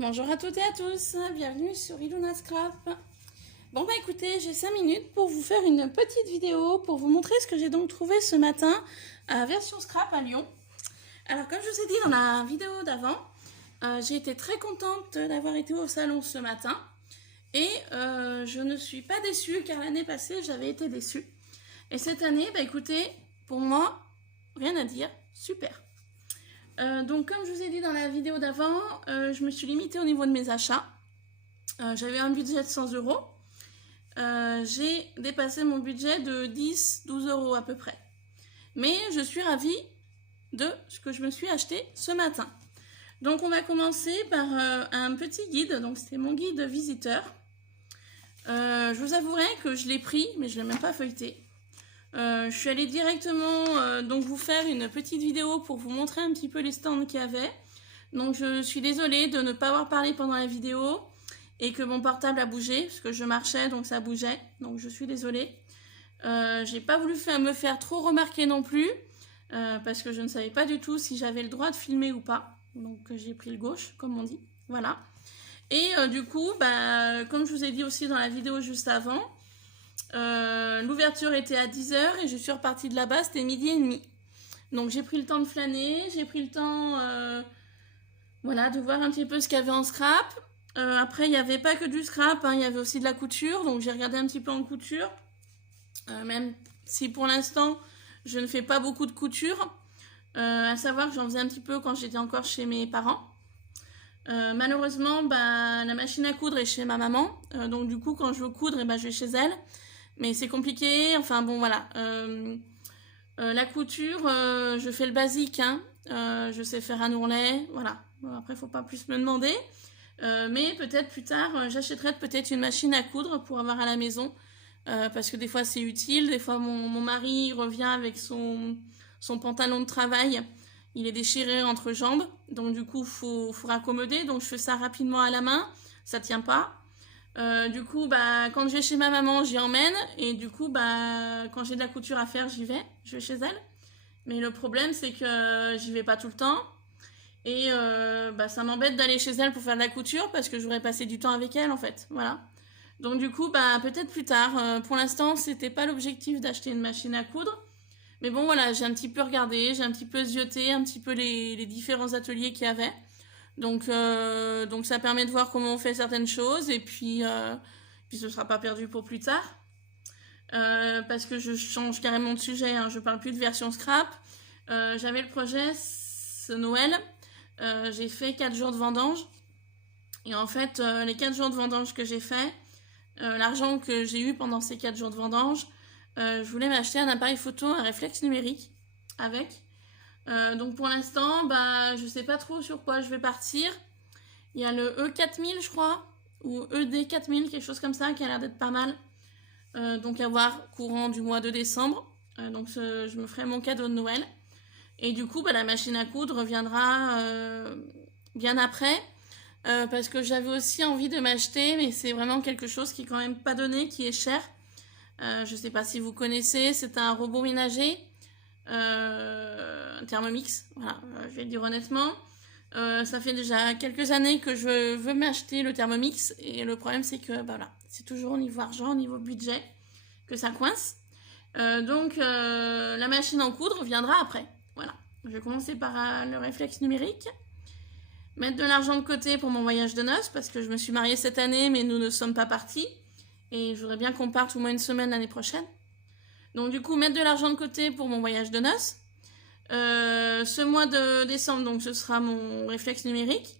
Bonjour à toutes et à tous, bienvenue sur Ilona Scrap. Bon bah écoutez, j'ai 5 minutes pour vous faire une petite vidéo pour vous montrer ce que j'ai donc trouvé ce matin à Version Scrap à Lyon. Alors comme je vous ai dit dans la vidéo d'avant, j'ai été très contente d'avoir été au salon ce matin et je ne suis pas déçue car l'année passée j'avais été déçue. Et cette année, bah écoutez, pour moi, rien à dire, super. Donc comme je vous ai dit dans la vidéo d'avant, je me suis limitée au niveau de mes achats. J'avais un budget de 100 euros. J'ai dépassé mon budget de 10-12 euros à peu près. Mais je suis ravie de ce que je me suis acheté ce matin. Donc on va commencer par un petit guide. Donc c'était mon guide visiteur. Je vous avouerai que je l'ai pris, mais je ne l'ai même pas feuilleté. Je suis allée directement donc vous faire une petite vidéo pour vous montrer un petit peu les stands qu'il y avait. Donc je suis désolée de ne pas avoir parlé pendant la vidéo et que mon portable a bougé parce que je marchais donc ça bougeait. Donc je suis désolée. J'ai pas voulu me faire trop remarquer non plus parce que je ne savais pas du tout si j'avais le droit de filmer ou pas. Donc j'ai pris le gauche comme on dit. Voilà. Et du coup, bah, comme je vous ai dit aussi dans la vidéo juste avant, l'ouverture était à 10 h et je suis repartie de là-bas, c'était 12h30. Donc j'ai pris le temps de flâner, j'ai pris le temps voilà, de voir un petit peu ce qu'il y avait en scrap. Après, il n'y avait pas que du scrap, hein, il y avait aussi de la couture, donc j'ai regardé un petit peu en couture. Même si pour l'instant, je ne fais pas beaucoup de couture. À savoir que j'en faisais un petit peu quand j'étais encore chez mes parents. Malheureusement, bah, la machine à coudre est chez ma maman. Donc du coup, quand je veux coudre, bah, je vais chez elle. Mais c'est compliqué, enfin bon voilà. La couture, je fais le basique, hein. Je sais faire un ourlet, voilà. Bon, après, il ne faut pas plus me demander. Mais peut-être plus tard, j'achèterai peut-être une machine à coudre pour avoir à la maison. Parce que des fois c'est utile, des fois mon mari revient avec son pantalon de travail. Il est déchiré entre jambes, donc du coup faut raccommoder. Donc je fais ça rapidement à la main, ça tient pas. Du coup, bah, quand je vais chez ma maman, j'y emmène. Et du coup, bah, quand j'ai de la couture à faire, je vais chez elle. Mais le problème, c'est que j'y vais pas tout le temps. Et bah, ça m'embête d'aller chez elle pour faire de la couture parce que j'aurais passé du temps avec elle, en fait. Voilà. Donc du coup, bah, peut-être plus tard. Pour l'instant, c'était pas l'objectif d'acheter une machine à coudre. Mais bon, voilà, j'ai un petit peu regardé, j'ai un petit peu zioté un petit peu les différents ateliers qu'il y avait. Donc ça permet de voir comment on fait certaines choses et puis ce ne sera pas perdu pour plus tard. Parce que je change carrément de sujet, hein, je ne parle plus de version scrap. J'avais le projet ce Noël, j'ai fait 4 jours de vendange. Et en fait, les 4 jours de vendange que j'ai fait, l'argent que j'ai eu pendant ces 4 jours de vendange, je voulais m'acheter un appareil photo, un réflexe numérique avec. Donc pour l'instant, bah, je sais pas trop sur quoi je vais partir. Il y a le E4000 je crois, ou ED4000, quelque chose comme ça, qui a l'air d'être pas mal. Donc à voir courant du mois de décembre. Donc je me ferai mon cadeau de Noël. Et du coup, bah, la machine à coudre reviendra bien après. Parce que j'avais aussi envie de m'acheter, mais c'est vraiment quelque chose qui est quand même pas donné, qui est cher. Je sais pas si vous connaissez, c'est un robot ménager. Un Thermomix, voilà, je vais le dire honnêtement. Ça fait déjà quelques années que je veux m'acheter le Thermomix et le problème c'est que bah, voilà, c'est toujours au niveau argent, au niveau budget que ça coince. Donc la machine en coudre viendra après. Voilà, je vais commencer par le réflexe numérique. Mettre de l'argent de côté pour mon voyage de noces parce que je me suis mariée cette année mais nous ne sommes pas partis. Et je voudrais bien qu'on parte au moins une semaine l'année prochaine. Donc du coup, mettre de l'argent de côté pour mon voyage de noces. Ce mois de décembre, donc ce sera mon réflexe numérique.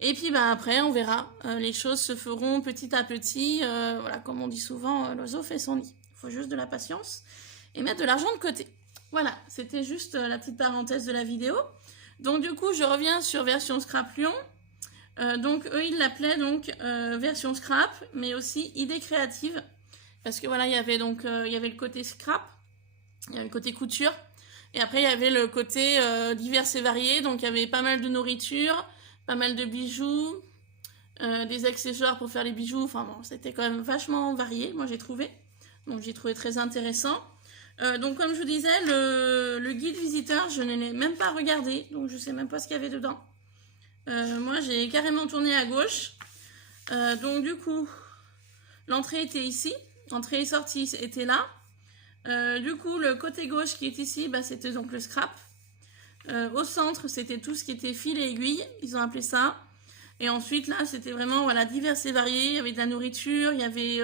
Et puis bah, après, on verra. Les choses se feront petit à petit. Voilà, comme on dit souvent, l'oiseau fait son nid. Il faut juste de la patience et mettre de l'argent de côté. Voilà, c'était juste la petite parenthèse de la vidéo. Donc du coup, je reviens sur version Scrap Lyon. Donc eux ils l'appelaient donc version scrap mais aussi idée créative parce que voilà il y avait le côté scrap, il y avait le côté couture et après il y avait le côté divers et variés, donc il y avait pas mal de nourriture, pas mal de bijoux, des accessoires pour faire les bijoux, enfin bon c'était quand même vachement varié, moi j'ai trouvé, donc j'ai trouvé très intéressant. Donc comme je vous disais, le guide visiteur je ne l'ai même pas regardé, donc je sais même pas ce qu'il y avait dedans. Moi, j'ai carrément tourné à gauche. Donc, du coup, l'entrée était ici. Entrée et sortie était là. Du coup, le côté gauche qui est ici, bah, c'était donc le scrap. Au centre, c'était tout ce qui était fil et aiguille. Ils ont appelé ça. Et ensuite, là, c'était vraiment voilà, divers et varié. Il y avait de la nourriture, il y avait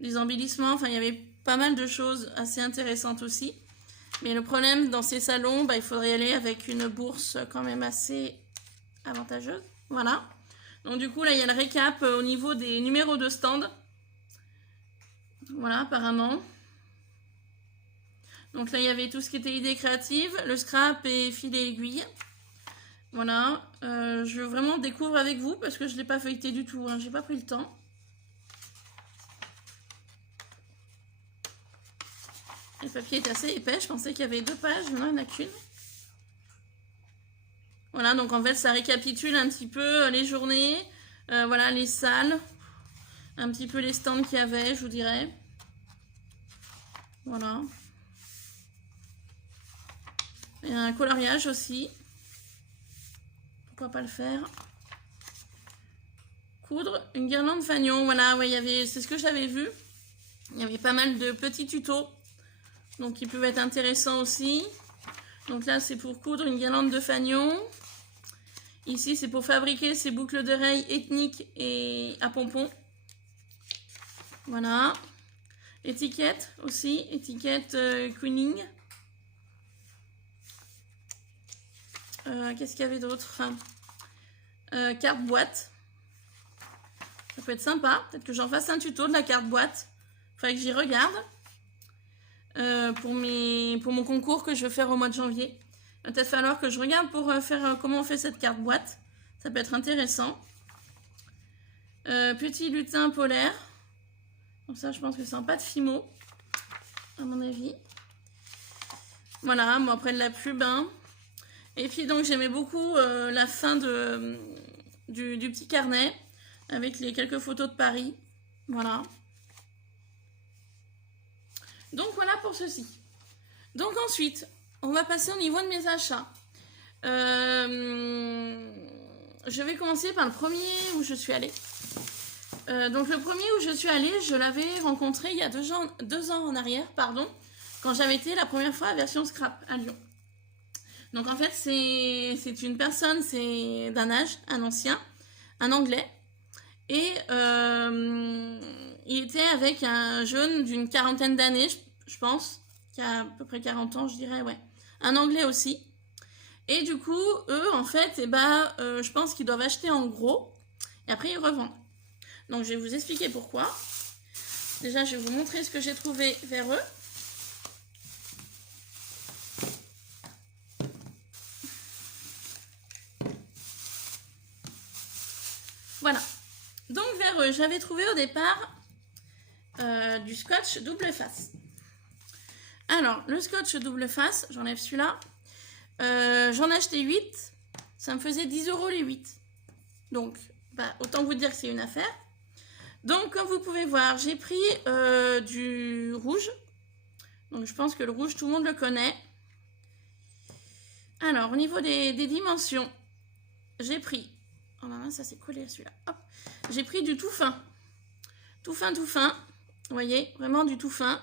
des embellissements. Enfin, il y avait pas mal de choses assez intéressantes aussi. Mais le problème, dans ces salons, bah, il faudrait y aller avec une bourse quand même assez avantageuse. Voilà. Donc du coup, là, il y a le récap au niveau des numéros de stand. Voilà, apparemment. Donc là, il y avait tout ce qui était idées créatives, le scrap et fil et aiguille. Voilà. Je vraiment découvre avec vous parce que je ne l'ai pas feuilleté du tout. Hein. J'ai pas pris le temps. Le papier est assez épais. Je pensais qu'il y avait 2 pages. Non, il n'y en a qu'une. Voilà, donc en fait, ça récapitule un petit peu les journées. Voilà, les salles. Un petit peu les stands qu'il y avait, je vous dirais. Voilà. Il y a un coloriage aussi. Pourquoi pas le faire? Coudre une guirlande fanion. Voilà, ouais, il y avait, c'est ce que j'avais vu. Il y avait pas mal de petits tutos. Donc, ils peuvent être intéressants aussi. Donc là, c'est pour coudre une guirlande de fanion. Ici, c'est pour fabriquer ces boucles d'oreilles ethniques et à pompons. Voilà. Étiquette aussi. Étiquette Queening. Qu'est-ce qu'il y avait d'autre? Carte boîte. Ça peut être sympa. Peut-être que j'en fasse un tuto de la carte boîte. Faudrait que j'y regarde. Pour mon concours que je vais faire au mois de janvier. Il va peut-être falloir que je regarde pour faire comment on fait cette carte boîte. Ça peut être intéressant. Petit lutin polaire. Donc ça, je pense que c'est en pâte Fimo, à mon avis. Voilà, bon après de la pub. Hein. Et puis donc j'aimais beaucoup la fin du petit carnet avec les quelques photos de Paris. Voilà. Donc voilà pour ceci. Donc ensuite, on va passer au niveau de mes achats. Je vais commencer par le premier où je suis allée. Donc le premier où je suis allée, je l'avais rencontré il y a 2 ans en arrière, pardon, quand j'avais été la première fois à Version Scrap à Lyon. Donc en fait, c'est une personne, c'est d'un âge, un ancien, un anglais. Et il était avec un jeune d'une 40aine d'années, je pense, qui a à peu près 40 ans, je dirais, ouais. Un anglais aussi. Et du coup, eux, en fait, je pense qu'ils doivent acheter en gros. Et après, ils revendent. Donc, je vais vous expliquer pourquoi. Déjà, je vais vous montrer ce que j'ai trouvé vers eux. Voilà. Donc, vers eux, j'avais trouvé au départ du scotch double face. Alors, le scotch double face, j'enlève celui-là. J'en ai acheté 8. Ça me faisait 10 € les 8. Donc, autant vous dire que c'est une affaire. Donc, comme vous pouvez voir, j'ai pris du rouge. Donc, je pense que le rouge, tout le monde le connaît. Alors, au niveau des dimensions, j'ai pris... Oh maman, ça s'est collé celui-là. Hop. J'ai pris du tout fin. Tout fin, tout fin. Vous voyez, vraiment du tout fin.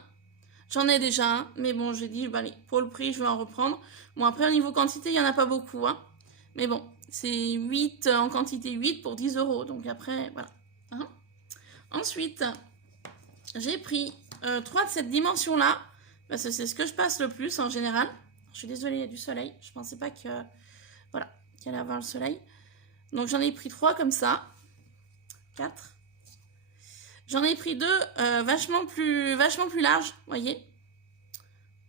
J'en ai déjà un, mais bon, j'ai dit, allez, pour le prix, je vais en reprendre. Bon, après, au niveau quantité, il n'y en a pas beaucoup. Hein. Mais bon, c'est 8 en quantité 8 pour 10 €. Donc après, voilà. Hein. Ensuite, j'ai pris 3 de cette dimension-là. Parce que c'est ce que je passe le plus en général. Je suis désolée, il y a du soleil. Je ne pensais pas que, voilà, qu'il allait avoir le soleil. Donc j'en ai pris 3 comme ça. 4. J'en ai pris 2 vachement plus larges, vous voyez.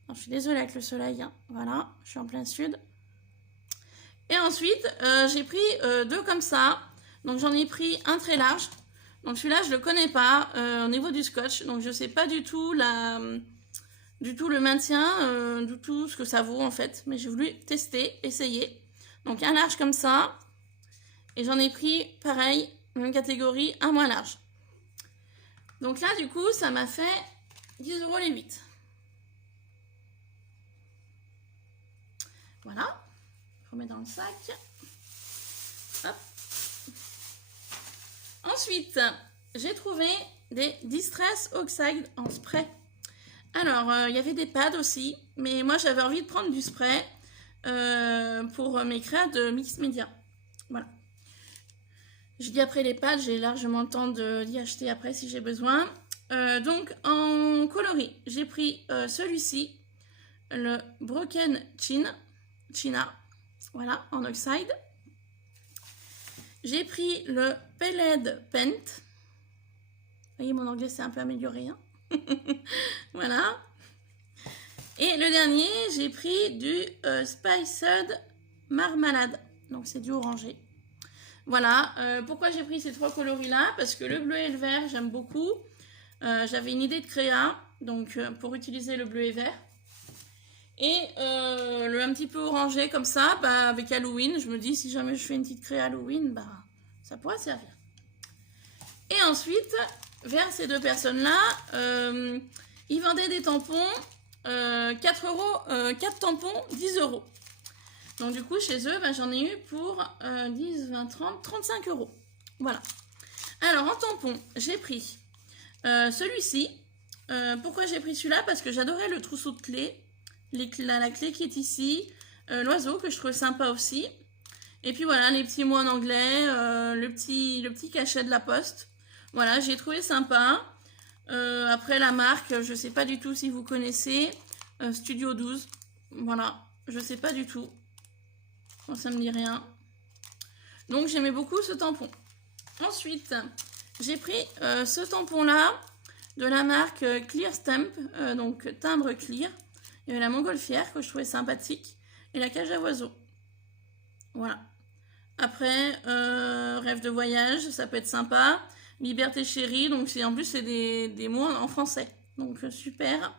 Alors, je suis désolée avec le soleil, hein. Voilà, je suis en plein sud. Et ensuite, j'ai pris 2 comme ça. Donc j'en ai pris un très large. Donc celui-là, je ne le connais pas au niveau du scotch. Donc je ne sais pas du tout le maintien, du tout ce que ça vaut en fait. Mais j'ai voulu tester, essayer. Donc un large comme ça. Et j'en ai pris, pareil, même catégorie, un moins large. Donc là, du coup, ça m'a fait 10 € les 8. Voilà. Je remets dans le sac. Hop. Ensuite, j'ai trouvé des Distress Oxide en spray. Alors, il y avait des pads aussi, mais moi j'avais envie de prendre du spray pour mes créas de mix média. Voilà. Je dis après les pads, j'ai largement le temps d'y acheter après si j'ai besoin. Donc, en coloris, j'ai pris celui-ci, le Broken China, voilà, en oxide. J'ai pris le Peled Paint. Vous voyez, mon anglais s'est un peu amélioré. Hein. Voilà. Et le dernier, j'ai pris du Spiced Marmalade. Donc, c'est du orangé. Voilà. Pourquoi j'ai pris ces trois coloris-là? Parce que le bleu et le vert, j'aime beaucoup. J'avais une idée de créa, donc pour utiliser le bleu et vert. Et le un petit peu orangé comme ça, bah, avec Halloween, je me dis si jamais je fais une petite créa Halloween, bah, ça pourrait servir. Et ensuite, vers ces deux personnes-là, ils vendaient des tampons, 4 tampons, 10 €. Donc du coup, chez eux, bah, j'en ai eu pour 10, 20, 30, 35 €. Voilà. Alors, en tampon, j'ai pris celui-ci. Pourquoi j'ai pris celui-là? Parce que j'adorais le trousseau de clés. La clé qui est ici. L'oiseau que je trouvais sympa aussi. Et puis voilà, les petits mots en anglais. Le petit cachet de la poste. Voilà, j'ai trouvé sympa. Après la marque, je ne sais pas du tout si vous connaissez. Studio 12. Voilà, je ne sais pas du tout. Bon, ça ne me dit rien. Donc j'aimais beaucoup ce tampon. Ensuite, j'ai pris ce tampon-là de la marque Clear Stamp, donc timbre clear. Il y avait la montgolfière que je trouvais sympathique et la cage à oiseaux. Voilà. Après, rêve de voyage, ça peut être sympa. Liberté chérie, donc en plus c'est des mots en français. Donc super.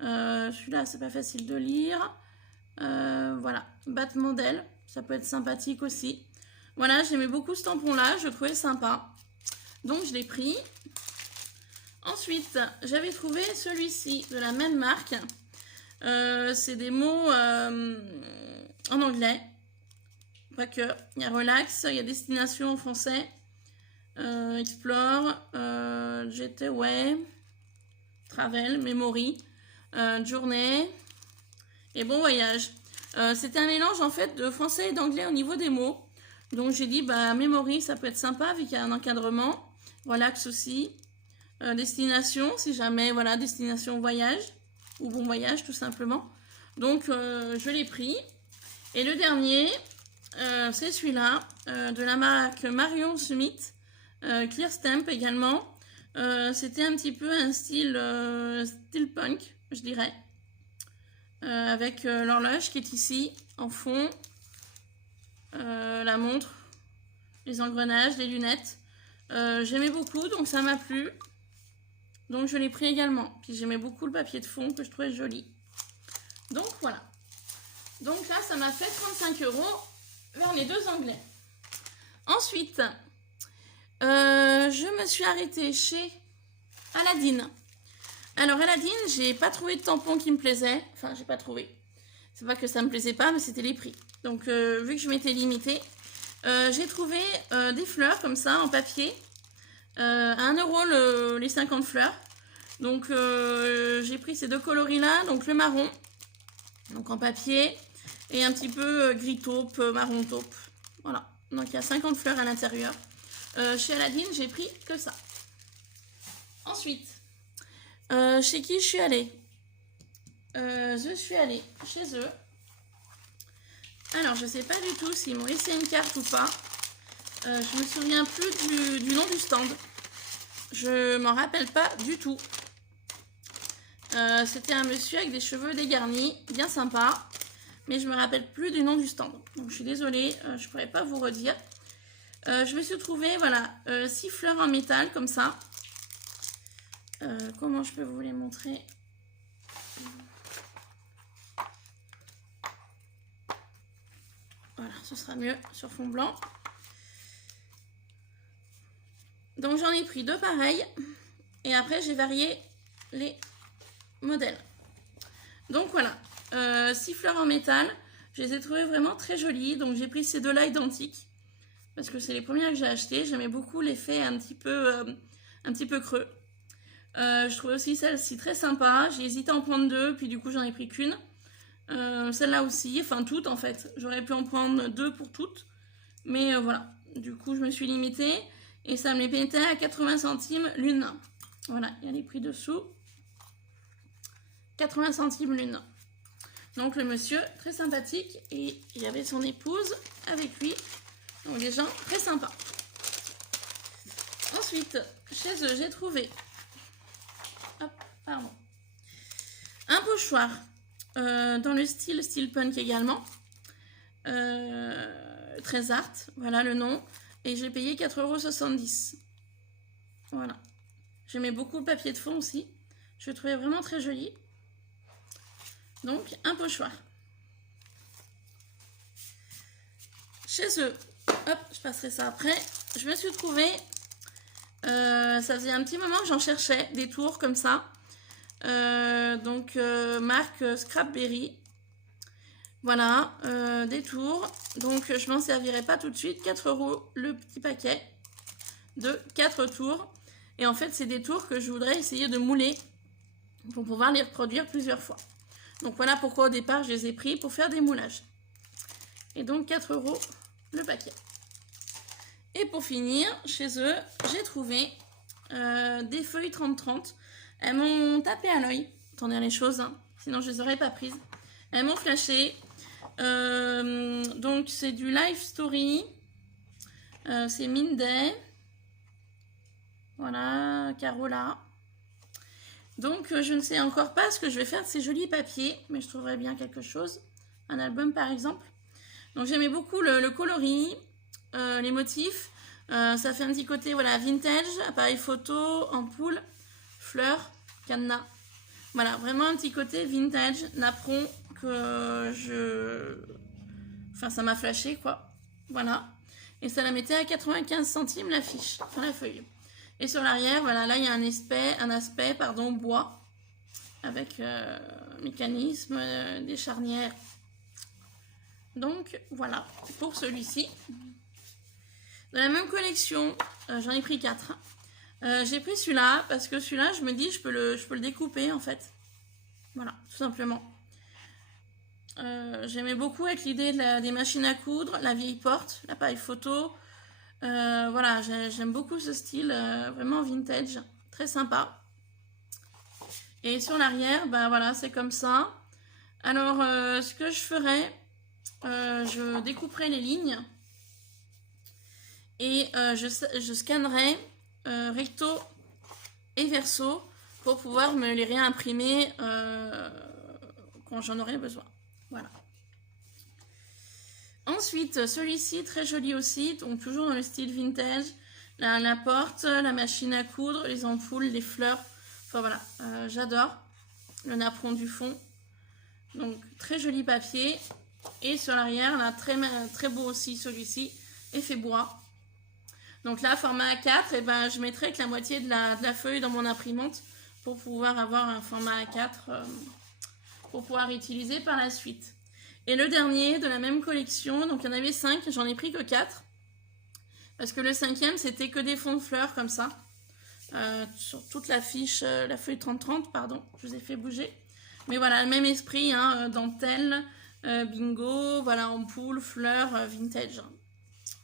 Celui-là, c'est pas facile de lire. Voilà. Battement d'aile, ça peut être sympathique aussi. Voilà, j'aimais beaucoup ce tampon-là, je le trouvais sympa. Donc je l'ai pris. Ensuite, j'avais trouvé celui-ci de la même marque. C'est des mots en anglais. Pas que. Il y a relax, il y a destination en français. Explore, Getaway, Travel, Memory, Journée et Bon Voyage. C'était un mélange en fait de français et d'anglais au niveau des mots. Donc j'ai dit, bah, Memory, ça peut être sympa vu qu'il y a un encadrement. Relax aussi. Destination, si jamais, voilà, destination voyage. Ou bon voyage, tout simplement. Donc, je l'ai pris. Et le dernier, c'est celui-là, de la marque Marion Smith. Clear Stamp également. C'était un petit peu un style steampunk, je dirais. Avec l'horloge qui est ici, en fond. La montre, les engrenages, les lunettes. J'aimais beaucoup, donc ça m'a plu. Donc je l'ai pris également. Puis j'aimais beaucoup le papier de fond que je trouvais joli. Donc voilà. Donc là, ça m'a fait 35 € vers les deux onglets. Ensuite, je me suis arrêtée chez Aladine. Alors Aladine, j'ai pas trouvé de tampon qui me plaisait. Enfin, j'ai pas trouvé. C'est pas que ça me plaisait pas, mais c'était les prix. Donc vu que je m'étais limitée, j'ai trouvé des fleurs comme ça en papier. À 1 € les 50 fleurs. Donc j'ai pris ces deux coloris là, donc le marron, donc en papier, et un petit peu gris taupe, marron taupe. Voilà, donc il y a 50 fleurs à l'intérieur. Chez Aladine, j'ai pris que ça. Ensuite, chez qui je suis allée? Je suis allée chez eux. Alors je sais pas du tout s'ils m'ont laissé une carte ou pas. Je me souviens plus du nom du stand. Je m'en rappelle pas du tout. C'était un monsieur avec des cheveux dégarnis, bien sympa. Mais je me rappelle plus du nom du stand. Donc je suis désolée, je pourrais pas vous redire. Je me suis trouvée, voilà, 6 fleurs en métal comme ça. Comment je peux vous les montrer? Voilà, ce sera mieux sur fond blanc. Donc j'en ai pris 2 pareils. Et après j'ai varié les modèles. Donc voilà, 6 fleurs en métal. Je les ai trouvées vraiment très jolies. Donc j'ai pris ces deux-là identiques. parce que c'est les premières que j'ai achetées. J'aimais beaucoup l'effet un petit peu creux. Je trouvais aussi celle-ci très sympa. J'ai hésité à en prendre deux, puis du coup j'en ai pris qu'une. Celle-là aussi, enfin toutes en fait. J'aurais pu en prendre deux pour toutes. Mais voilà, du coup je me suis limitée. Et ça me les mettait à 80 centimes l'une. Voilà, il y a les prix dessous. 80 centimes l'une. Donc le monsieur, très sympathique. Et il y avait son épouse avec lui. Donc des gens très sympas. Ensuite, chez eux, j'ai trouvé... Hop, pardon. Un pochoir. Dans le style steampunk également. Très art, voilà le nom. Et j'ai payé 4,70 €. Voilà. J'aimais beaucoup le papier de fond aussi. Je le trouvais vraiment très joli. Donc, un pochoir. Chez eux, hop, je passerai ça après. Je me suis trouvé, ça faisait un petit moment que j'en cherchais, des tours comme ça. Marque Scrapberry. Voilà, des tours. Donc, je m'en servirai pas tout de suite. 4 € le petit paquet de 4 tours. Et en fait, c'est des tours que je voudrais essayer de mouler pour pouvoir les reproduire plusieurs fois. Donc, voilà pourquoi au départ, je les ai pris pour faire des moulages. Et donc, 4 € le paquet. Et pour finir, chez eux, j'ai trouvé des feuilles 30-30. Elles m'ont tapé à l'œil. Attendez les choses, hein, sinon je les aurais pas prises. Elles m'ont flashé. Donc c'est du Life Story. C'est Minday. Voilà, Carola. Donc je ne sais encore pas ce que je vais faire de ces jolis papiers, mais je trouverai bien quelque chose. Un album par exemple. Donc j'aimais beaucoup le coloris, les motifs. Ça fait un petit côté voilà, vintage, appareil photo, ampoule, fleurs, cadenas. Voilà, vraiment un petit côté vintage, napperon que Enfin, ça m'a flashé, quoi. Voilà. Et ça la mettait à 95 centimes la fiche, enfin la feuille. Et sur l'arrière, voilà, là, il y a un aspect bois, avec mécanisme, des charnières. Donc, voilà, pour celui-ci. Dans la même collection, j'en ai pris 4. J'ai pris celui-là, parce que celui-là, je me dis, je peux le découper, en fait. Voilà, tout simplement. J'aimais beaucoup avec l'idée des machines à coudre, la vieille porte, l'appareil photo. Voilà, j'aime beaucoup ce style, vraiment vintage, très sympa. Et sur l'arrière, ben voilà, c'est comme ça. Alors, ce que je ferai, je découperai les lignes et je scannerai recto et verso pour pouvoir me les réimprimer quand j'en aurai besoin. Voilà. Ensuite, celui-ci, très joli aussi, donc toujours dans le style vintage. La porte, la machine à coudre, les ampoules, les fleurs. Enfin voilà, j'adore. Le napperon du fond. Donc très joli papier. Et sur l'arrière, là, très beau aussi celui-ci. Effet bois. Donc là, format A4, et ben, je mettrai que la moitié de la feuille dans mon imprimante pour pouvoir avoir un format A4 pour pouvoir utiliser par la suite. Et le dernier de la même collection, donc il y en avait 5, j'en ai pris que 4. Parce que le 5e, c'était que des fonds de fleurs comme ça. Sur toute la fiche, la feuille 30-30, pardon, je vous ai fait bouger. Mais voilà, le même esprit, hein, dentelle, bingo, voilà, ampoule, fleurs, vintage.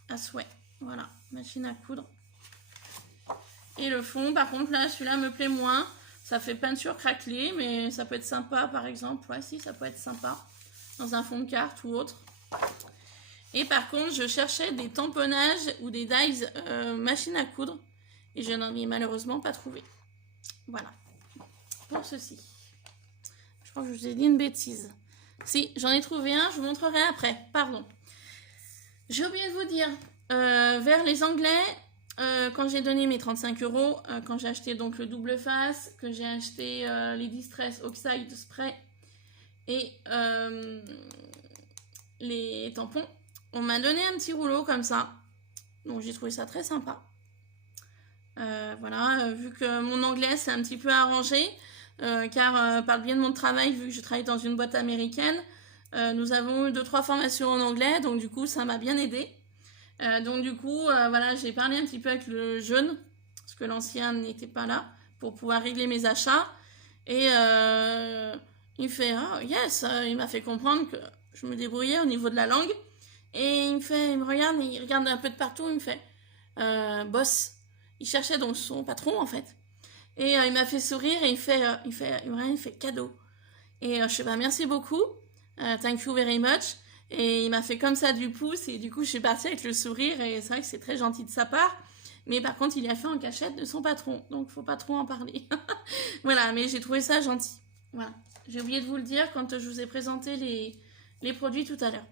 À souhait, voilà, machine à coudre. Et le fond, par contre, là, celui-là me plaît moins. Ça fait peinture craquelée, mais ça peut être sympa, par exemple. Ouais, si, ça peut être sympa. Dans un fond de carte ou autre. Et par contre, je cherchais des tamponnages ou des dies machine à coudre. Et je n'en ai malheureusement pas trouvé. Voilà. Pour ceci. Je crois que je vous ai dit une bêtise. Si, j'en ai trouvé un, je vous montrerai après. Pardon. J'ai oublié de vous dire, vers les Anglais, quand j'ai donné mes 35 €, quand j'ai acheté donc le double face, que j'ai acheté les Distress Oxide Spray et les tampons, on m'a donné un petit rouleau comme ça. Donc j'ai trouvé ça très sympa. Voilà, vu que mon anglais s'est un petit peu arrangé, car par le biais de mon travail, vu que je travaille dans une boîte américaine, nous avons eu 2-3 formations en anglais, donc du coup ça m'a bien aidé. Donc du coup, voilà, j'ai parlé un petit peu avec le jeune, parce que l'ancien n'était pas là, pour pouvoir régler mes achats. Et il fait, oh yes, il m'a fait comprendre que je me débrouillais au niveau de la langue. Et il me regarde, il regarde un peu de partout, il me fait, boss. Il cherchait donc son patron en fait. Et il m'a fait sourire et il fait cadeau. Et je sais pas, merci beaucoup, thank you very much. Et il m'a fait comme ça du pouce et du coup je suis partie avec le sourire et c'est vrai que c'est très gentil de sa part. Mais par contre il a fait en cachette de son patron, donc faut pas trop en parler. Voilà, mais j'ai trouvé ça gentil. Voilà, j'ai oublié de vous le dire quand je vous ai présenté les produits tout à l'heure.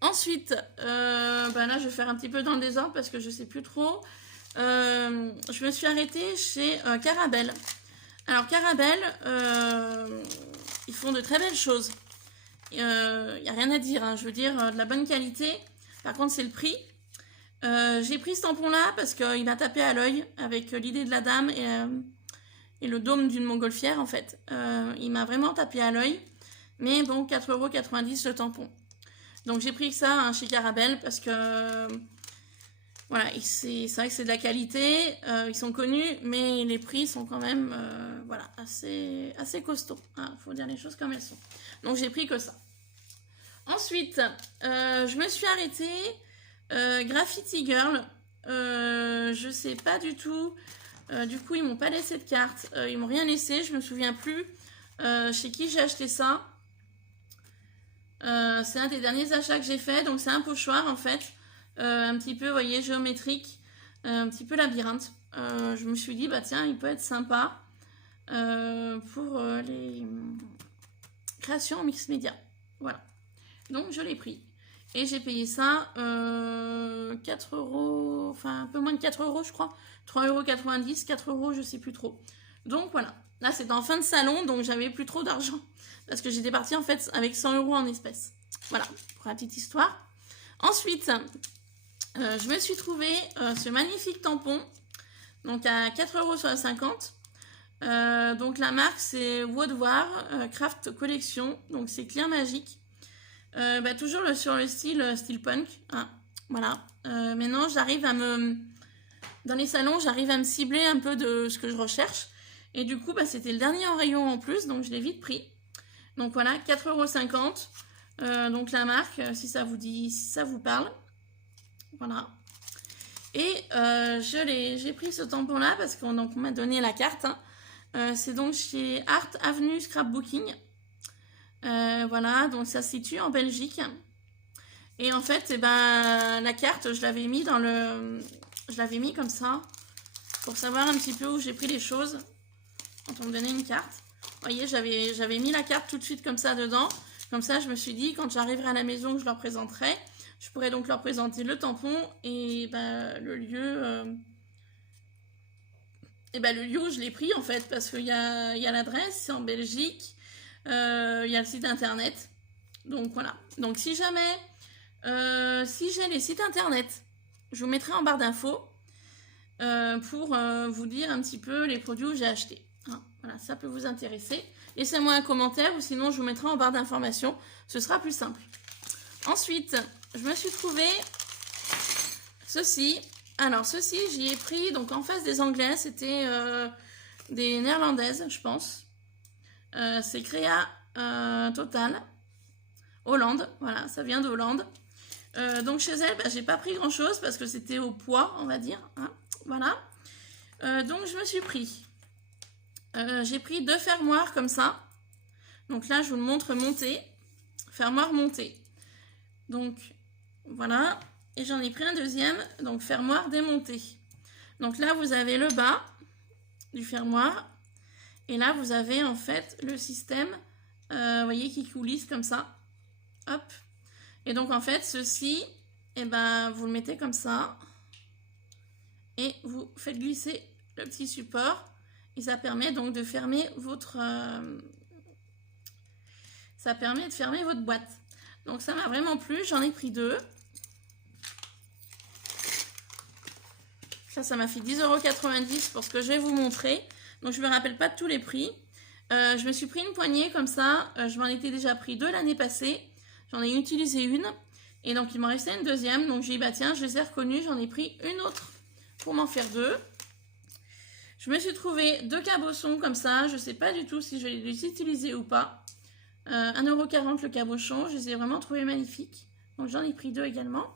Ensuite, là je vais faire un petit peu dans le désordre parce que je sais plus trop. Je me suis arrêtée chez Carabelle. Alors Carabelle, ils font de très belles choses. Il n'y a rien à dire, hein. Je veux dire, de la bonne qualité. Par contre, c'est le prix. J'ai pris ce tampon-là parce qu'il m'a tapé à l'œil avec l'idée de la dame et le dôme d'une montgolfière, en fait. Il m'a vraiment tapé à l'œil. Mais bon, 4,90 € le tampon. Donc j'ai pris ça hein, chez Carabelle parce que... Voilà, c'est vrai que c'est de la qualité, ils sont connus, mais les prix sont quand même voilà, assez costauds. Hein, faut dire les choses comme elles sont. Donc j'ai pris que ça. Ensuite, je me suis arrêtée Graffiti Girl. Je sais pas du tout. Du coup, ils m'ont pas laissé de carte. Ils m'ont rien laissé. Je me souviens plus chez qui j'ai acheté ça. C'est un des derniers achats que j'ai fait. Donc c'est un pochoir en fait. Un petit peu, vous voyez, géométrique, un petit peu labyrinthe. Je me suis dit, bah tiens, il peut être sympa pour les créations en mix média. Voilà. Donc, je l'ai pris. Et j'ai payé ça 4 €, enfin un peu moins de 4 €, je crois. 3,90 €, 4 €, je sais plus trop. Donc, voilà. Là, c'est en fin de salon, donc j'avais plus trop d'argent. Parce que j'étais partie en fait avec 100 € en espèces. Voilà, pour la petite histoire. Ensuite, je me suis trouvé ce magnifique tampon, donc à 4,50 €. Donc la marque c'est Woodward Craft Collection, donc c'est Clear Magique. Toujours sur le style steampunk. Hein, voilà. Maintenant j'arrive dans les salons, j'arrive à me cibler un peu de ce que je recherche. Et du coup, c'était le dernier en rayon en plus, donc je l'ai vite pris. Donc voilà, 4,50 €. Donc la marque, si ça vous dit, si ça vous parle. Voilà. Et j'ai pris ce tampon là parce qu'on m'a donné la carte. Hein. C'est donc chez Art Avenue Scrapbooking. Voilà, donc ça se situe en Belgique. Et en fait, la carte, je l'avais mis je l'avais mis comme ça pour savoir un petit peu où j'ai pris les choses quand on me donnait une carte. Vous voyez, j'avais mis la carte tout de suite comme ça dedans. Comme ça, je me suis dit, quand j'arriverai à la maison, que je leur présenterai. Je pourrais donc leur présenter le tampon et le lieu. Le lieu où je l'ai pris en fait, parce qu'il y a l'adresse, c'est en Belgique, il y a le site internet. Donc voilà. Donc si jamais, si j'ai les sites internet, je vous mettrai en barre d'infos pour vous dire un petit peu les produits que j'ai achetés. Hein, voilà, ça peut vous intéresser. Laissez-moi un commentaire ou sinon je vous mettrai en barre d'informations. Ce sera plus simple. Ensuite, je me suis trouvé ceci. Alors, ceci, j'y ai pris donc en face des Anglais. C'était des Néerlandaises, je pense. C'est Créa Total. Hollande. Voilà, ça vient de Hollande. Donc, chez elles, j'ai pas pris grand-chose parce que c'était au poids, on va dire. Hein, voilà. Donc, je me suis pris. J'ai pris 2 fermoirs comme ça. Donc là, je vous le montre monté. Fermoir monté. Donc, voilà. Et j'en ai pris un deuxième, donc fermoir démonté. Donc là, vous avez le bas du fermoir. Et là, vous avez en fait le système, vous voyez, qui coulisse comme ça. Hop. Et donc, en fait, ceci, vous le mettez comme ça. Et vous faites glisser le petit support. Et ça permet donc de fermer votre... ça permet de fermer votre boîte. Donc ça m'a vraiment plu, j'en ai pris 2. Ça m'a fait 10,90 € pour ce que je vais vous montrer. Donc je ne me rappelle pas de tous les prix. Je me suis pris une poignée comme ça. Je m'en étais déjà pris 2 l'année passée. J'en ai utilisé une. Et donc, il m'en restait une deuxième. Donc, j'ai dit, bah tiens, je les ai reconnus. J'en ai pris une autre pour m'en faire deux. Je me suis trouvé 2 cabochons comme ça. Je ne sais pas du tout si je vais les utiliser ou pas. 1,40 € le cabochon. Je les ai vraiment trouvés magnifiques. Donc, j'en ai pris 2 également.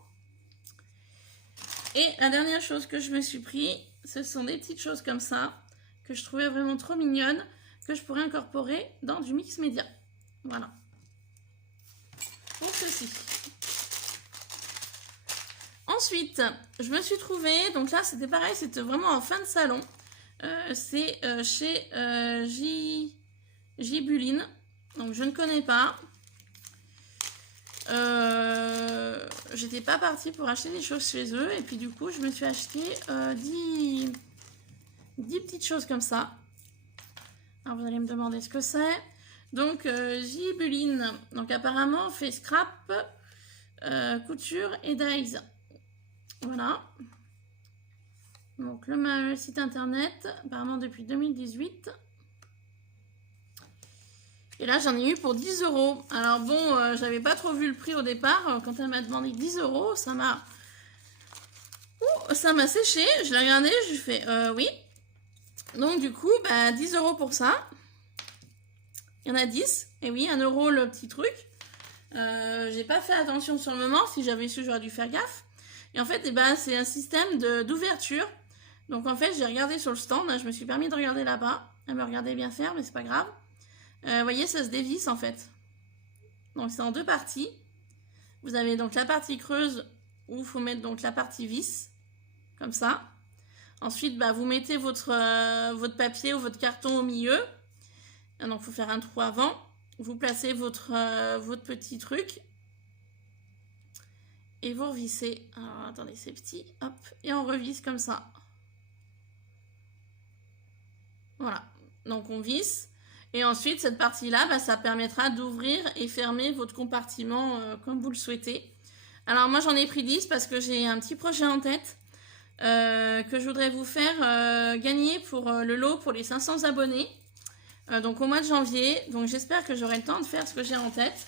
Et la dernière chose que je me suis pris, ce sont des petites choses comme ça, que je trouvais vraiment trop mignonnes, que je pourrais incorporer dans du mix média. Voilà. Pour ceci. Ensuite, je me suis trouvé, donc là c'était pareil, c'était vraiment en fin de salon. C'est chez Jibuline, donc je ne connais pas. J'étais pas partie pour acheter des choses chez eux, et puis du coup je me suis acheté 10 petites choses comme ça. Alors vous allez me demander ce que c'est. Donc Jibuline, donc apparemment fait scrap, couture et dyes. Voilà. Donc le site internet, apparemment depuis 2018. Et là j'en ai eu pour 10 €. Alors bon, j'avais pas trop vu le prix au départ. Quand elle m'a demandé 10 €, ça m'a séché. Je l'ai regardé, je lui fais oui. Donc du coup, bah, 10 € pour ça. Il y en a 10. Et oui, 1 € le petit truc. J'ai pas fait attention sur le moment. Si j'avais su, j'aurais dû faire gaffe. Et en fait, eh ben, c'est un système d'ouverture. Donc en fait, j'ai regardé sur le stand. Je me suis permis de regarder là-bas. Elle me regardait bien faire, mais c'est pas grave. Vous voyez, ça se dévisse en fait. Donc c'est en 2 parties. Vous avez donc la partie creuse où il faut mettre donc la partie vis. Comme ça. Ensuite, bah, vous mettez votre papier ou votre carton au milieu. Donc il faut faire un trou avant. Vous placez votre petit truc. Et vous revissez. Alors attendez, c'est petit. Hop. Et on revisse comme ça. Voilà. Donc on visse. Et ensuite, cette partie-là, bah, ça permettra d'ouvrir et fermer votre compartiment comme vous le souhaitez. Alors moi, j'en ai pris 10 parce que j'ai un petit projet en tête que je voudrais vous faire gagner pour le lot pour les 500 abonnés. Donc au mois de janvier. Donc j'espère que j'aurai le temps de faire ce que j'ai en tête.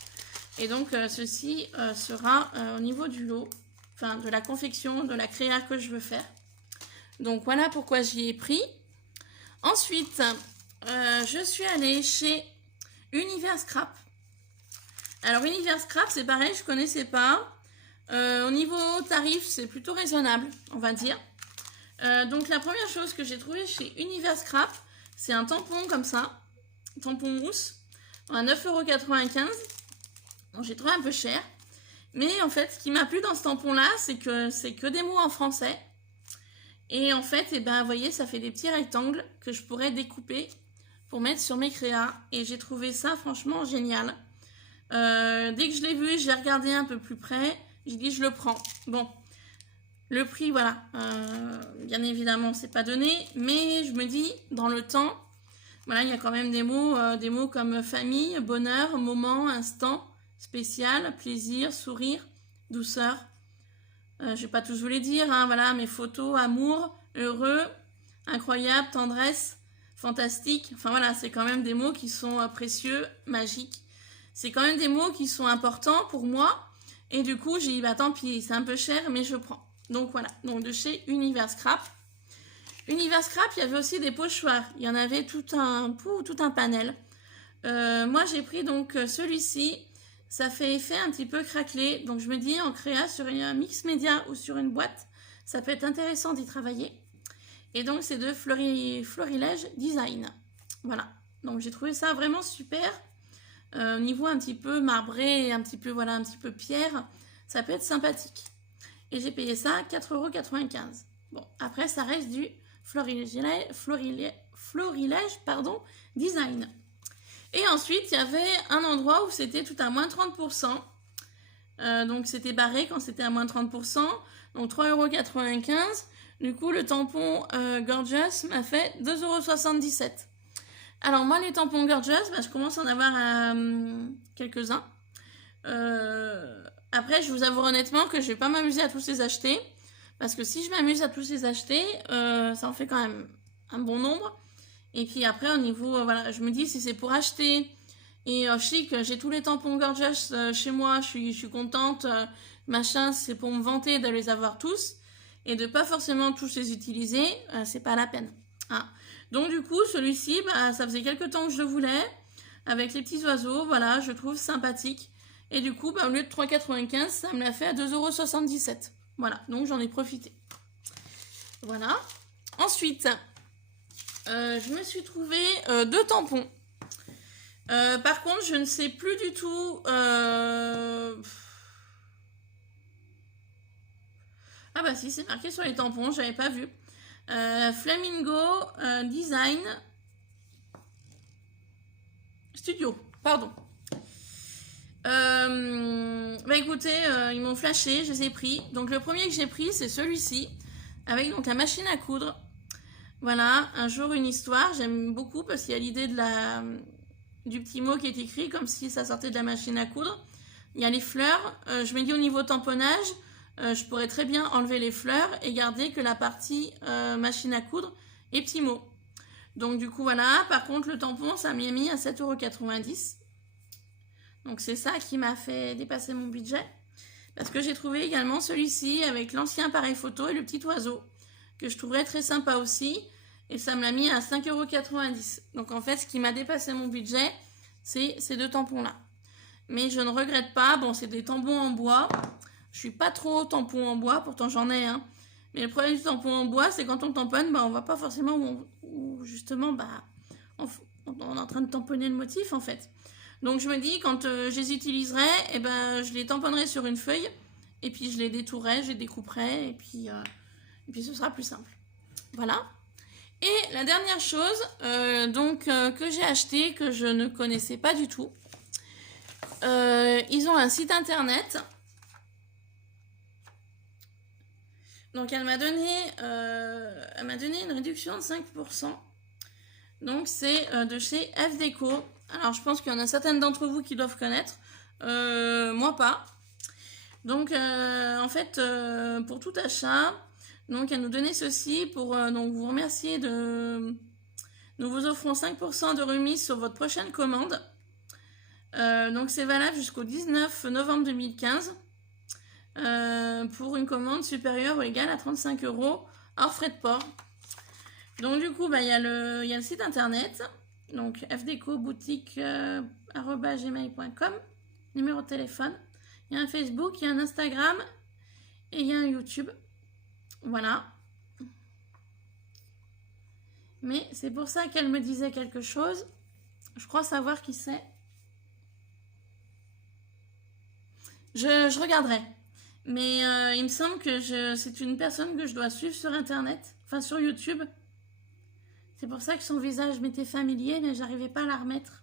Et donc ceci sera au niveau du lot, enfin de la confection, de la créa que je veux faire. Donc voilà pourquoi j'y ai pris. Ensuite, je suis allée chez Univers Scrap. Alors Univers Scrap, c'est pareil, je ne connaissais pas. Au niveau tarif, c'est plutôt raisonnable, on va dire. Donc la première chose que j'ai trouvée chez Univers Scrap, c'est un tampon comme ça, tampon mousse, à 9,95 €. Bon, j'ai trouvé un peu cher. Mais en fait, ce qui m'a plu dans ce tampon-là, c'est que des mots en français. Et en fait, eh ben, vous voyez, ça fait des petits rectangles que je pourrais découper pour mettre sur mes créas. Et j'ai trouvé ça franchement génial. Dès que je l'ai vu, j'ai regardé un peu plus près. J'ai dit, je le prends. Bon, le prix, voilà. Bien évidemment, c'est pas donné. Mais je me dis, dans le temps, voilà, il y a quand même des mots comme famille, bonheur, moment, instant, spécial, plaisir, sourire, douceur. Je vais pas tous vous les dire, hein, voilà, mes photos, amour, heureux, incroyable, tendresse, fantastique. Enfin voilà, c'est quand même des mots qui sont précieux, magiques. C'est quand même des mots qui sont importants pour moi. Et du coup, j'ai dit, bah tant pis, c'est un peu cher, mais je prends. Donc voilà, donc de chez Univers Scrap. Univers Scrap, il y avait aussi des pochoirs. Il y en avait tout un panel. Moi, j'ai pris donc celui-ci. Ça fait effet un petit peu craquelé. Donc je me dis, en créa sur un mix média ou sur une boîte, ça peut être intéressant d'y travailler. Et donc c'est de Florilège Design. Voilà. Donc j'ai trouvé ça vraiment super. Au niveau un petit peu marbré, un petit peu, voilà, un petit peu pierre, ça peut être sympathique. Et j'ai payé ça 4,95 €. Bon, après ça reste du Florilège, pardon, Design. Et ensuite, il y avait un endroit où c'était tout à moins 30%. Donc, c'était barré quand c'était à moins 30%. Donc, 3,95 €. Du coup, le tampon Gorgeous m'a fait 2,77 €. Alors, moi, les tampons Gorgeous, bah, je commence à en avoir quelques-uns. Après, je vous avoue honnêtement que je ne vais pas m'amuser à tous les acheter. Parce que si je m'amuse à tous les acheter, ça en fait quand même un bon nombre. Et puis après, au niveau, voilà, je me dis, si c'est pour acheter, et chic, j'ai tous les tampons Gorgeous chez moi, je suis contente, machin, c'est pour me vanter de les avoir tous et de pas forcément tous les utiliser, c'est pas la peine. Hein. Donc du coup, celui-ci, bah, ça faisait quelques temps que je le voulais, avec les petits oiseaux, voilà, je trouve sympathique. Et du coup, bah, au lieu de 3,95, ça me l'a fait à 2,77 €. Voilà, donc j'en ai profité. Voilà. Ensuite, je me suis trouvé 2 tampons. Par contre, je ne sais plus du tout... Ah bah si, c'est marqué sur les tampons, j'avais pas vu. Flamingo Design Studio, pardon. Bah écoutez, ils m'ont flashé, je les ai pris. Donc le premier que j'ai pris, c'est celui-ci, avec donc la machine à coudre. Voilà, un jour une histoire, j'aime beaucoup parce qu'il y a l'idée du petit mot qui est écrit comme si ça sortait de la machine à coudre. Il y a les fleurs, je me dis au niveau tamponnage, je pourrais très bien enlever les fleurs et garder que la partie machine à coudre et petit mot. Donc du coup voilà, par contre le tampon ça m'y a mis à 7,90 €. Donc c'est ça qui m'a fait dépasser mon budget. Parce que j'ai trouvé également celui-ci avec l'ancien appareil photo et le petit oiseau, que je trouverais très sympa aussi. Et ça me l'a mis à 5,90 €. Donc en fait, ce qui m'a dépassé mon budget, c'est ces 2 tampons-là. Mais je ne regrette pas. Bon, c'est des tampons en bois. Je suis pas trop tampon en bois, pourtant j'en ai un. Mais le problème du tampon en bois, c'est quand on tamponne, bah, on voit pas forcément où justement, bah, on est en train de tamponner le motif en fait. Donc je me dis, quand je les utiliserai, eh ben, je les tamponnerai sur une feuille, et puis je les détourerai, je les découperai, et puis ce sera plus simple. Voilà. Et la dernière chose que j'ai acheté, que je ne connaissais pas du tout, ils ont un site internet. Donc elle m'a donné une réduction de 5%. Donc c'est de chez F-Déco. Alors je pense qu'il y en a certaines d'entre vous qui doivent connaître. Moi pas. Donc en fait pour tout achat, donc elle nous donnait ceci pour donc vous remercier de... Nous vous offrons 5% de remise sur votre prochaine commande. Donc c'est valable jusqu'au 19 novembre 2015 pour une commande supérieure ou égale à 35 € hors frais de port. Donc du coup, bah, y a le site internet, donc fdecoboutique@gmail.com, numéro de téléphone. Il y a un Facebook, il y a un Instagram et il y a un YouTube. Voilà. Mais c'est pour ça qu'elle me disait quelque chose. Je crois savoir qui c'est. Je regarderai. Mais il me semble que c'est une personne que je dois suivre sur Internet, enfin sur YouTube. C'est pour ça que son visage m'était familier, mais j'arrivais pas à la remettre.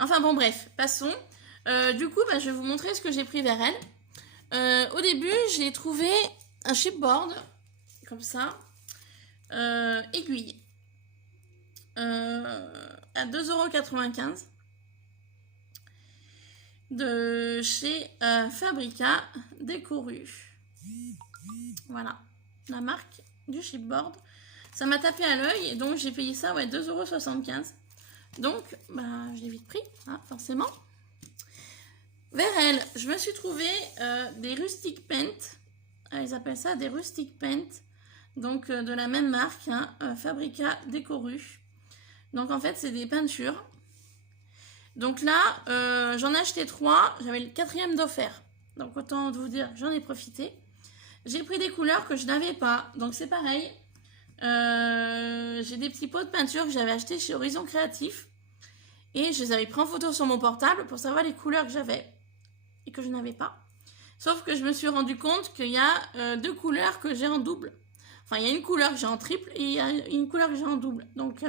Enfin bon, bref, passons. Du coup, bah, je vais vous montrer ce que j'ai pris vers elle. Au début, j'ai trouvé un chipboard, comme ça, aiguille, à 2,95 € de chez Fabrica Décoru. Voilà, la marque du chipboard. Ça m'a tapé à l'œil et donc j'ai payé ça 2,75 €. Donc, bah, je l'ai vite pris, hein, forcément. Vers elle, je me suis trouvé des rustic paint. Ils appellent ça des rustic paint. Donc, de la même marque, hein, Fabrica Décoru. Donc, en fait, c'est des peintures. Donc là, j'en ai acheté 3. J'avais le 4e d'offert. Donc, autant vous dire, j'en ai profité. J'ai pris des couleurs que je n'avais pas. Donc, c'est pareil. J'ai des petits pots de peinture que j'avais achetés chez Horizon Créatif. Et je les avais pris en photo sur mon portable pour savoir les couleurs que j'avais et que je n'avais pas. Sauf que je me suis rendu compte qu'il y a 2 couleurs que j'ai en double. Enfin, il y a une couleur que j'ai en triple et il y a une couleur que j'ai en double. Donc,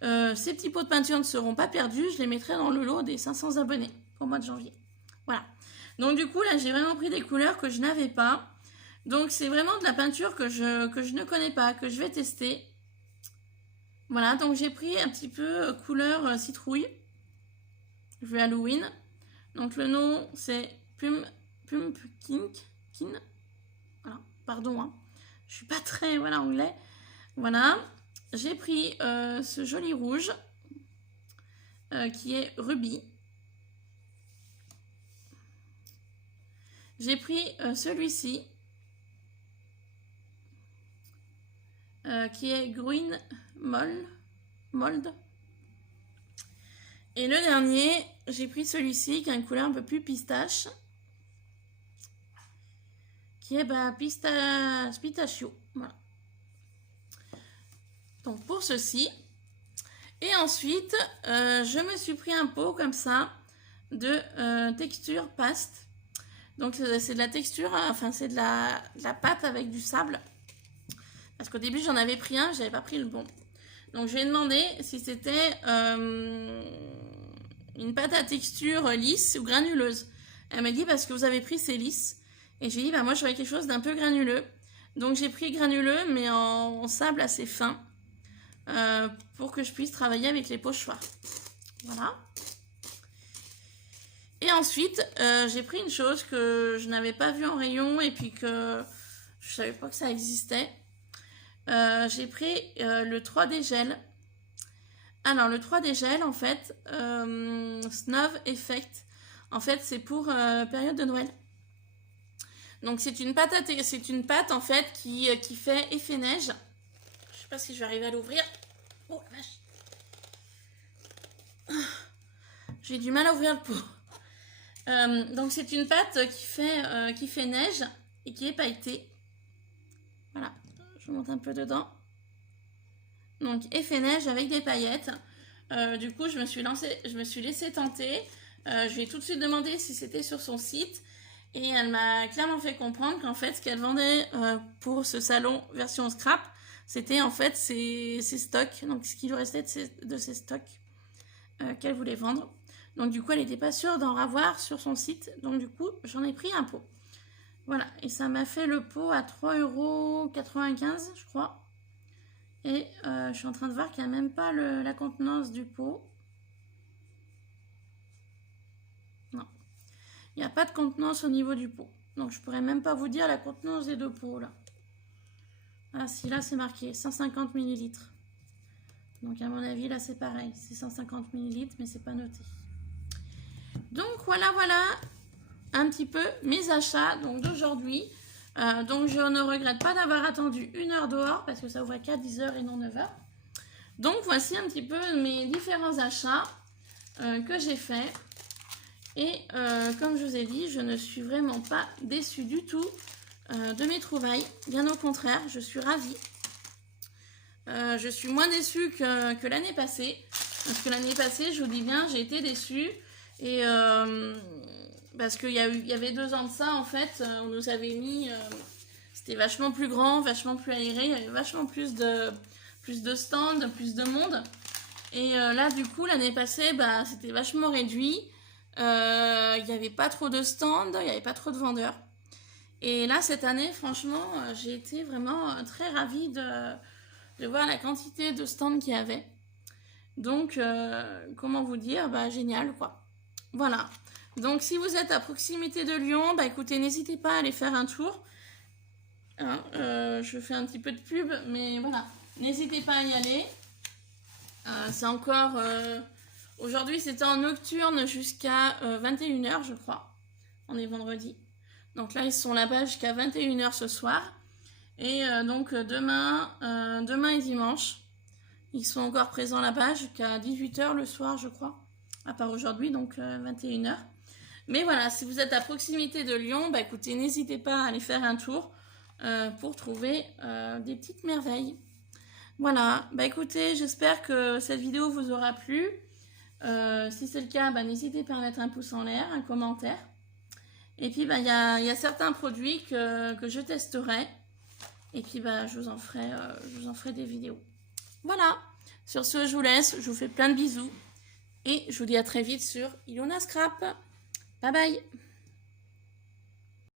ces petits pots de peinture ne seront pas perdus. Je les mettrai dans le lot des 500 abonnés au mois de janvier. Voilà. Donc, du coup, là, j'ai vraiment pris des couleurs que je n'avais pas. Donc, c'est vraiment de la peinture que je ne connais pas, que je vais tester. Voilà, donc j'ai pris un petit peu couleur citrouille. Je vais Halloween. Donc, le nom, c'est Pumpkin. Voilà, pardon, hein. Je suis pas très anglais. Voilà, j'ai pris ce joli rouge qui est Ruby. J'ai pris celui-ci, qui est Green Mold. Et le dernier, j'ai pris celui-ci, qui a une couleur un peu plus pistache, qui est pistachio. Voilà. Donc pour ceci. Et ensuite, je me suis pris un pot comme ça de texture paste. Donc c'est de la texture, enfin c'est de la pâte avec du sable. Parce qu'au début j'en avais pris un, j'avais pas pris le bon. Donc je lui ai demandé si c'était une pâte à texture lisse ou granuleuse. Elle m'a dit parce que vous avez pris c'est lisse. Et j'ai dit bah moi j'aurais quelque chose d'un peu granuleux. Donc j'ai pris granuleux mais en sable assez fin. Pour que je puisse travailler avec les pochoirs. Voilà. Et ensuite, j'ai pris une chose que je n'avais pas vue en rayon et puis que je savais pas que ça existait. J'ai pris le 3D gel. Alors le 3D gel en fait, Snow Effect. En fait c'est pour période de Noël. Donc c'est une pâte en fait qui fait effet neige. Je sais pas si je vais arriver à l'ouvrir. Oh la vache. J'ai du mal à ouvrir le pot. Donc c'est une pâte qui fait neige et qui est pailletée. Voilà, je vous montre un peu dedans. Donc effet neige avec des paillettes. Du coup je me suis laissée tenter. Je lui ai tout de suite demandé si c'était sur son site. Et elle m'a clairement fait comprendre qu'en fait ce qu'elle vendait pour ce salon version scrap, c'était en fait ses stocks, donc ce qui lui restait de ses stocks qu'elle voulait vendre. Donc du coup elle n'était pas sûre d'en avoir sur son site, donc du coup j'en ai pris un pot. Voilà, et ça m'a fait le pot à 3,95 € je crois. Et je suis en train de voir qu'il n'y a même pas la contenance du pot. Non, il n'y a pas de contenance au niveau du pot. Donc je pourrais même pas vous dire la contenance des deux pots là. Ah si, là c'est marqué 150 ml. Donc à mon avis là c'est pareil, c'est 150 ml mais c'est pas noté. Donc voilà un petit peu mes achats d'aujourd'hui. Donc je ne regrette pas d'avoir attendu 1 heure dehors parce que ça ouvrait qu'à 10 h et non 9 h. Donc voici un petit peu mes différents achats que j'ai fait. Et comme je vous ai dit, je ne suis vraiment pas déçue du tout de mes trouvailles. Bien au contraire, je suis ravie. Je suis moins déçue que l'année passée. Parce que l'année passée, je vous dis bien, j'ai été déçue. Et parce qu'il y avait 2 ans de ça, en fait, on nous avait mis... c'était vachement plus grand, vachement plus aéré. Il y avait vachement plus de stands, plus de monde. Et là, du coup, l'année passée, bah, c'était vachement réduit. Il n'y avait pas trop de stands, il n'y avait pas trop de vendeurs. Et là, cette année, franchement, j'ai été vraiment très ravie de voir la quantité de stands qu'il y avait. Donc, comment vous dire, bah, génial, quoi. Voilà. Donc, si vous êtes à proximité de Lyon, bah, écoutez, n'hésitez pas à aller faire un tour. Hein, je fais un petit peu de pub, mais voilà. N'hésitez pas à y aller. C'est encore... aujourd'hui, c'était en nocturne jusqu'à 21 h, je crois. On est vendredi. Donc là, ils sont là-bas jusqu'à 21 h ce soir. Et donc, demain et dimanche, ils sont encore présents là-bas jusqu'à 18 h le soir, je crois. À part aujourd'hui, donc 21 h. Mais voilà, si vous êtes à proximité de Lyon, bah écoutez, n'hésitez pas à aller faire un tour pour trouver des petites merveilles. Voilà, bah écoutez, j'espère que cette vidéo vous aura plu. Si c'est le cas, bah, n'hésitez pas à mettre un pouce en l'air, un commentaire. Et puis bah, y a certains produits que je testerai. Et puis bah, je vous en ferai des vidéos. Voilà, sur ce je vous laisse, je vous fais plein de bisous. Et je vous dis à très vite sur Ilona Scrap. Bye bye.